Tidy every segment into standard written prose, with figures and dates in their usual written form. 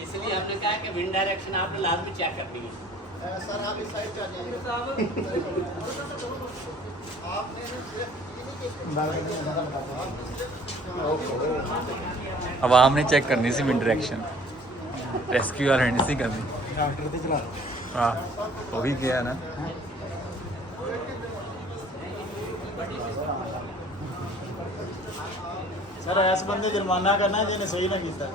इसलिए हमने कहा कि विंड डायरेक्शन आपने लाजमी चेक करनी है। सर आप इस साइड पे आ जाइए। आवाम ने चेक करनी सी विंड डायरेक्शन, रेस्क्यू वाले ने सी करनी। हाँ वही किया ना। सर ऐसे बंदे जुर्माना करना है जिन्हें सही ना किया।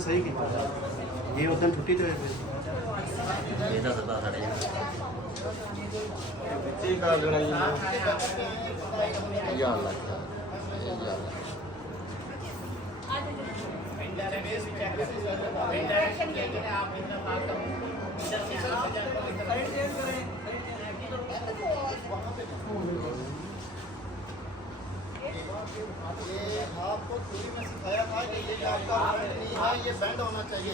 सही किया ये उधर छुट्टी तो ये आपको थ्योरी में सिखाया था कि ये आपका फ्रंट नहीं है, ये बेंड होना चाहिए।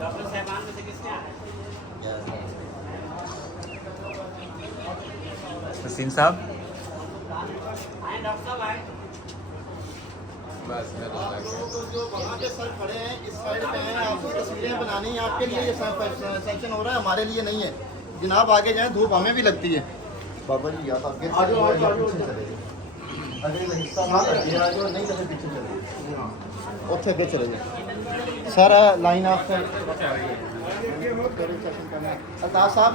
डॉक्टर साहबान में से किसने आया? वसीम साहब आए डॉक्टर साहब आए। तो जो वहाँ पे सर खड़े हैं इस साइड पे हैं, आपको तस्वीरें बनानी है, आपके लिए ये सेक्शन हो रहा है, हमारे लिए नहीं है जनाब। आगे जाएं, धूप हमें भी लगती है। बाबा जी या तो आगे पीछे चले जाए, अगर हिस्सा ना लगे आगे और नहीं तो पीछे चले जाए, उठे के चले जाए। सर लाइन ऑफ अल्ताफ साहब